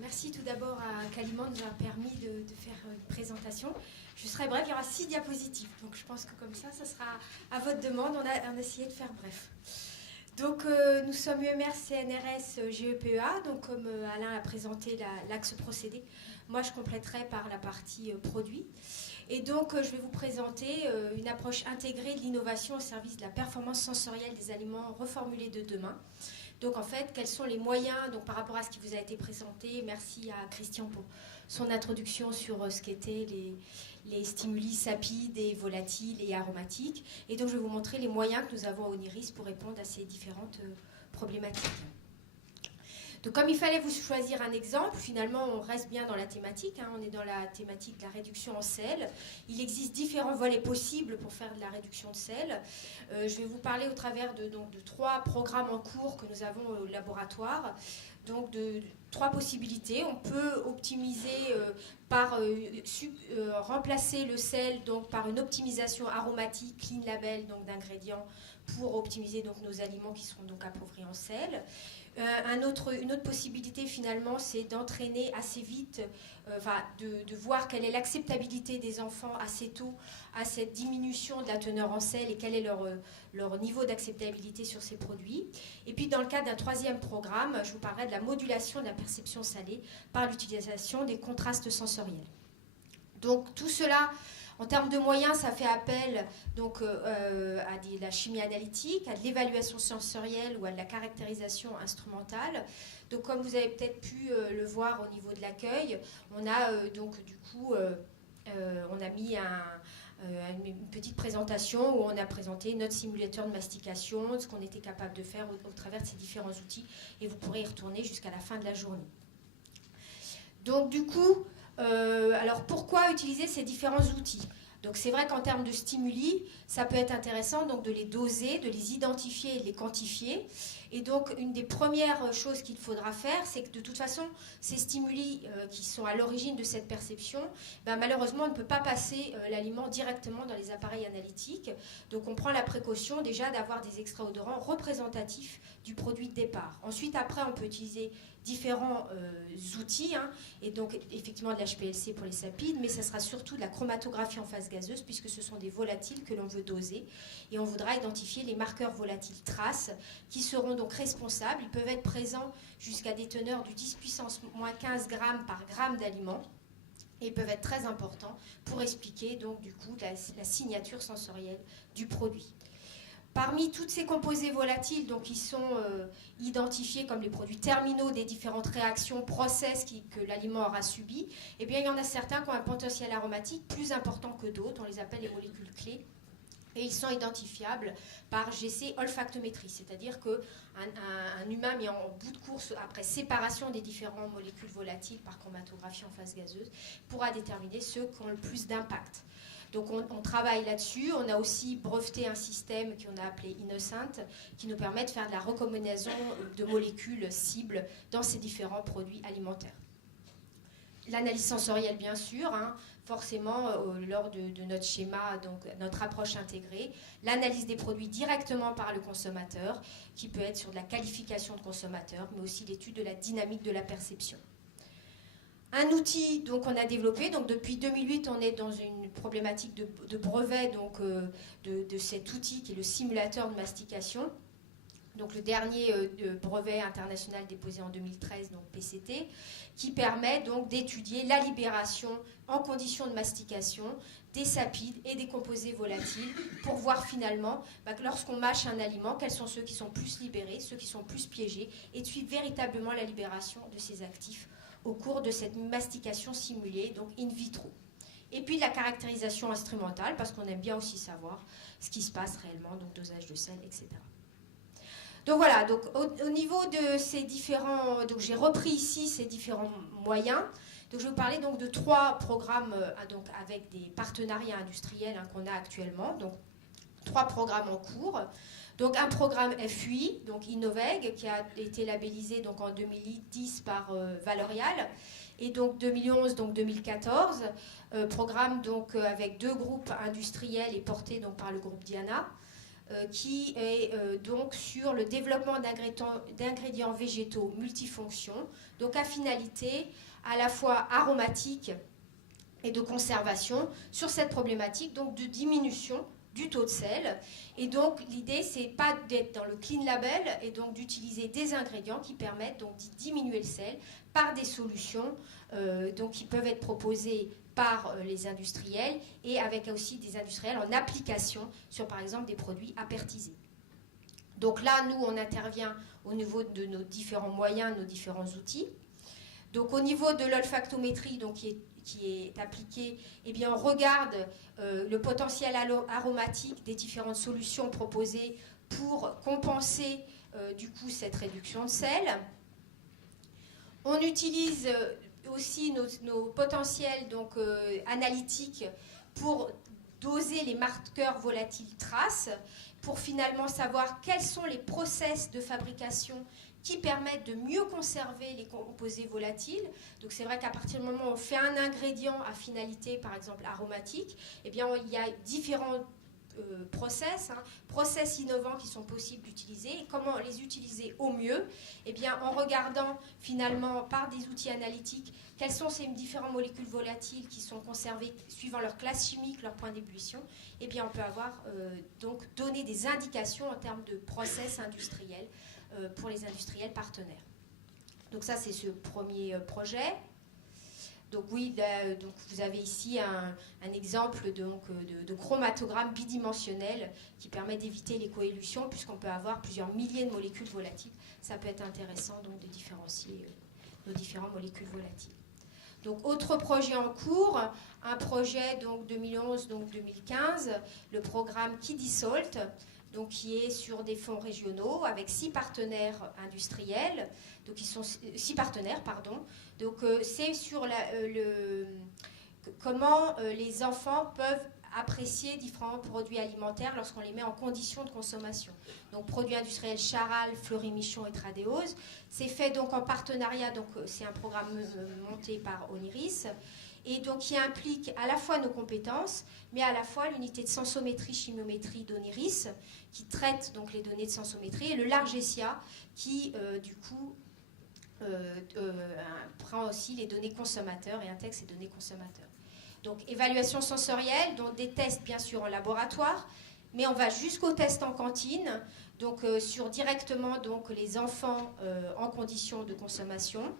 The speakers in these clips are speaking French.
Merci tout d'abord à Caliment de nous avoir permis de faire une présentation. Je serai bref, il y aura 6 diapositives, donc je pense que comme ça sera à votre demande. On a essayé de faire bref. Nous sommes UMR CNRS GEPEA, donc comme Alain a présenté l'axe procédé, moi je compléterai par la partie produit. Et donc je vais vous présenter une approche intégrée de l'innovation au service de la performance sensorielle des aliments reformulés de demain. Donc en fait, quels sont les moyens donc, par rapport à ce qui vous a été présenté. Merci à Christian pour son introduction sur ce qu'étaient les stimuli sapides et volatiles et aromatiques. Et donc je vais vous montrer les moyens que nous avons à Oniris pour répondre à ces différentes problématiques. Donc comme il fallait vous choisir un exemple, finalement on reste bien dans la thématique, on est dans la thématique de la réduction en sel. Il existe différents volets possibles pour faire de la réduction de sel. Je vais vous parler au travers de 3 programmes en cours que nous avons au laboratoire. Donc de 3 possibilités. On peut optimiser par remplacer le sel donc, par une optimisation aromatique, clean label donc d'ingrédients pour optimiser donc, nos aliments qui seront donc appauvris en sel. Une autre possibilité finalement, c'est d'entraîner assez vite, de voir quelle est l'acceptabilité des enfants assez tôt à cette diminution de la teneur en sel et quel est leur niveau d'acceptabilité sur ces produits. Et puis dans le cadre d'un 3e programme, je vous parlerai de la modulation de la perception salée par l'utilisation des contrastes sensoriels. Donc tout cela, en termes de moyens, ça fait appel donc, à de la chimie analytique, à de l'évaluation sensorielle ou à de la caractérisation instrumentale. Donc comme vous avez peut-être pu le voir au niveau de l'accueil, on a donc du coup on a mis une petite présentation où on a présenté notre simulateur de mastication, ce qu'on était capable de faire au travers de ces différents outils, et vous pourrez y retourner jusqu'à la fin de la journée. Donc du coup, alors pourquoi utiliser ces différents outils ? Donc c'est vrai qu'en termes de stimuli, ça peut être intéressant donc de les doser, de les identifier et de les quantifier. Et donc une des premières choses qu'il faudra faire, c'est que de toute façon, ces stimuli qui sont à l'origine de cette perception, malheureusement on ne peut pas passer l'aliment directement dans les appareils analytiques. Donc on prend la précaution déjà d'avoir des extraits odorants représentatifs du produit de départ. Ensuite, après, on peut utiliser différents outils, et donc effectivement de l'HPLC pour les sapides, mais ça sera surtout de la chromatographie en phase gazeuse, puisque ce sont des volatiles que l'on veut doser, et on voudra identifier les marqueurs volatiles traces, qui seront donc responsables. Ils peuvent être présents jusqu'à des teneurs du 10 puissance moins 15 grammes par gramme d'aliment, et peuvent être très importants pour expliquer donc du coup la signature sensorielle du produit. Parmi toutes ces composés volatiles donc, qui sont identifiés comme les produits terminaux des différentes réactions, process que l'aliment aura subi, eh bien, il y en a certains qui ont un potentiel aromatique plus important que d'autres, on les appelle les molécules clés, et ils sont identifiables par GC olfactométrie, c'est-à-dire qu'un humain mis en bout de course après séparation des différentes molécules volatiles par chromatographie en phase gazeuse pourra déterminer ceux qui ont le plus d'impact. Donc on travaille là-dessus. On a aussi breveté un système qu'on a appelé Innocent, qui nous permet de faire de la recombinaison de molécules cibles dans ces différents produits alimentaires. L'analyse sensorielle, bien sûr, forcément, lors de notre schéma, donc notre approche intégrée. L'analyse des produits directement par le consommateur, qui peut être sur de la qualification de consommateur, mais aussi l'étude de la dynamique de la perception. Un outil donc, qu'on a développé, donc depuis 2008, on est dans une problématique de brevet donc, de cet outil qui est le simulateur de mastication. Donc le dernier brevet international déposé en 2013, donc PCT, qui permet donc d'étudier la libération en conditions de mastication des sapides et des composés volatiles pour voir finalement que lorsqu'on mâche un aliment, quels sont ceux qui sont plus libérés, ceux qui sont plus piégés, et de suivre véritablement la libération de ces actifs au cours de cette mastication simulée, donc in vitro. Et puis la caractérisation instrumentale, parce qu'on aime bien aussi savoir ce qui se passe réellement, donc dosage de sel, etc. Donc voilà, donc au niveau de ces différents, donc j'ai repris ici ces différents moyens. Donc je vais vous parler donc de 3 programmes donc avec des partenariats industriels qu'on a actuellement. Donc 3 programmes en cours. Donc un programme FUI, donc Innoveg, qui a été labellisé donc en 2010 par Valorial, et donc 2011, donc 2014, programme donc avec 2 groupes industriels et porté donc par le groupe Diana. qui est donc sur le développement d'ingrédients végétaux multifonctions, donc à finalité à la fois aromatique et de conservation, sur cette problématique donc de diminution du taux de sel. Et donc l'idée, c'est pas d'être dans le clean label et donc d'utiliser des ingrédients qui permettent donc de diminuer le sel par des solutions donc qui peuvent être proposées par les industriels et avec aussi des industriels en application sur par exemple des produits apertisés. Donc là, nous, on intervient au niveau de nos différents moyens, nos différents outils. Donc au niveau de l'olfactométrie, donc qui est appliquée, eh bien, on regarde le potentiel aromatique des différentes solutions proposées pour compenser du coup cette réduction de sel. On utilise aussi nos potentiels donc, analytiques pour doser les marqueurs volatiles traces, pour finalement savoir quels sont les process de fabrication qui permettent de mieux conserver les composés volatiles. Donc c'est vrai qu'à partir du moment où on fait un ingrédient à finalité, par exemple aromatique, eh bien il y a différents process innovants qui sont possibles d'utiliser. Et comment les utiliser au mieux? Eh bien en regardant finalement par des outils analytiques quelles sont ces différentes molécules volatiles qui sont conservées suivant leur classe chimique, leur point d'ébullition. Eh bien on peut avoir donc donner des indications en termes de process industriels pour les industriels partenaires. Donc ça, c'est ce premier projet. Donc oui, là, donc vous avez ici un exemple donc, de chromatogramme bidimensionnel qui permet d'éviter les coélutions puisqu'on peut avoir plusieurs milliers de molécules volatiles. Ça peut être intéressant donc, de différencier nos différentes molécules volatiles. Donc autre projet en cours, un projet donc 2011-2015, le programme Kidisalt, donc qui est sur des fonds régionaux avec 6 partenaires industriels, donc ils sont 6 partenaires, pardon. Donc c'est sur comment les enfants peuvent apprécier différents produits alimentaires lorsqu'on les met en conditions de consommation. Donc produits industriels Charal, Fleury-Michon et Tradéose. C'est fait donc en partenariat, donc c'est un programme monté par Oniris. Et donc qui implique à la fois nos compétences, mais à la fois l'unité de sensométrie, chimiométrie d'Oniris, qui traite donc les données de sensométrie, et le Largesia, qui du coup prend aussi les données consommateurs et intègre ces données consommateurs. Donc évaluation sensorielle, donc des tests bien sûr en laboratoire, mais on va jusqu'aux tests en cantine, donc sur directement donc, les enfants en conditions de consommation.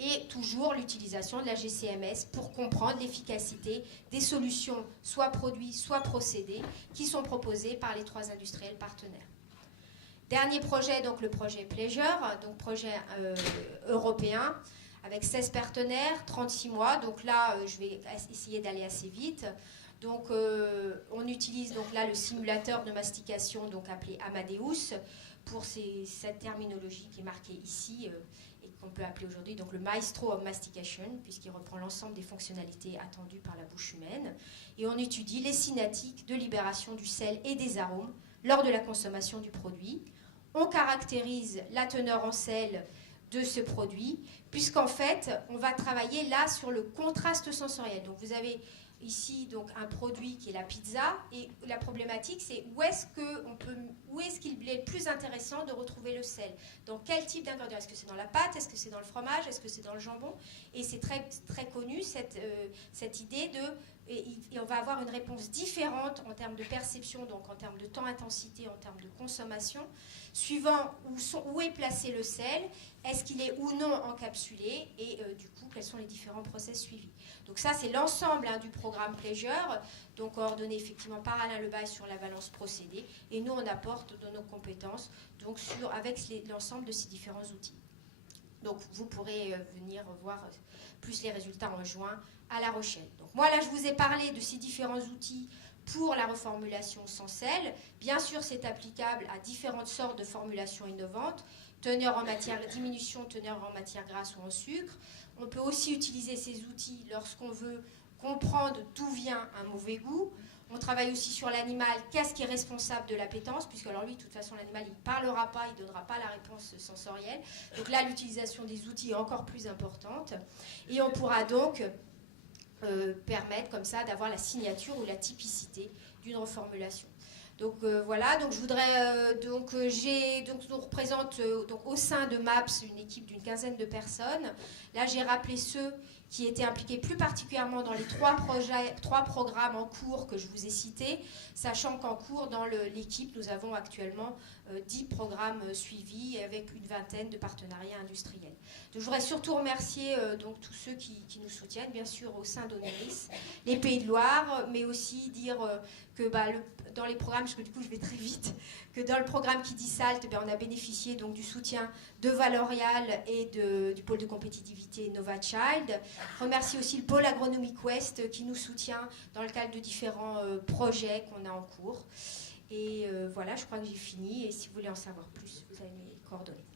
Et toujours l'utilisation de la GCMS pour comprendre l'efficacité des solutions, soit produits, soit procédés, qui sont proposés par les 3 industriels partenaires. Dernier projet, donc le projet Pleasure, donc projet européen, avec 16 partenaires, 36 mois. Donc là, je vais essayer d'aller assez vite. Donc on utilise donc là le simulateur de mastication, donc appelé Amadeus, pour cette terminologie qui est marquée ici, qu'on peut appeler aujourd'hui donc le Maestro of Mastication, puisqu'il reprend l'ensemble des fonctionnalités attendues par la bouche humaine. Et on étudie les cinétiques de libération du sel et des arômes lors de la consommation du produit. On caractérise la teneur en sel de ce produit, puisqu'en fait, on va travailler là sur le contraste sensoriel. Donc vous avez ici donc un produit qui est la pizza, et la problématique c'est où est-ce qu'il est le plus intéressant de retrouver le sel, dans quel type d'ingrédient, est-ce que c'est dans la pâte, est-ce que c'est dans le fromage, est-ce que c'est dans le jambon, et c'est très, très connu cette idée et on va avoir une réponse différente en termes de perception, donc en termes de temps intensité, en termes de consommation, suivant où est placé le sel, est-ce qu'il est ou non encapsulé, et du coup quels sont les différents process suivis. Donc ça, c'est l'ensemble du programme Pleasure, donc coordonné effectivement par Alain Lebaille sur la balance procédée. Et nous, on apporte de nos compétences donc avec l'ensemble de ces différents outils. Donc vous pourrez venir voir plus les résultats en juin à La Rochelle. Donc moi, là, je vous ai parlé de ces différents outils pour la reformulation sans sel. Bien sûr, c'est applicable à différentes sortes de formulations innovantes. Diminution de teneur en matière grasse ou en sucre. On peut aussi utiliser ces outils lorsqu'on veut comprendre d'où vient un mauvais goût. On travaille aussi sur l'animal, qu'est-ce qui est responsable de l'appétence, puisque alors lui, de toute façon, l'animal, il ne parlera pas, il ne donnera pas la réponse sensorielle. Donc là, l'utilisation des outils est encore plus importante. Et on pourra donc permettre comme ça d'avoir la signature ou la typicité d'une reformulation. Donc voilà, donc je voudrais, nous représente donc au sein de MAPS une équipe d'une quinzaine de personnes. Là, j'ai rappelé ceux qui étaient impliqués plus particulièrement dans les trois programmes en cours que je vous ai cités, sachant qu'en cours, dans l'équipe, nous avons actuellement 10 programmes suivis avec une vingtaine de partenariats industriels. Donc, je voudrais surtout remercier donc, tous ceux qui nous soutiennent, bien sûr, au sein d'Oneris, les Pays de Loire, mais aussi dire que dans les programmes, parce que du coup je vais très vite, que dans le programme qui dit SALT, on a bénéficié donc du soutien de Valorial et du pôle de compétitivité Nova Child. Je remercie aussi le pôle Agronomique Ouest qui nous soutient dans le cadre de différents projets qu'on a en cours. Et voilà, je crois que j'ai fini. Et si vous voulez en savoir plus, vous avez mes coordonnées.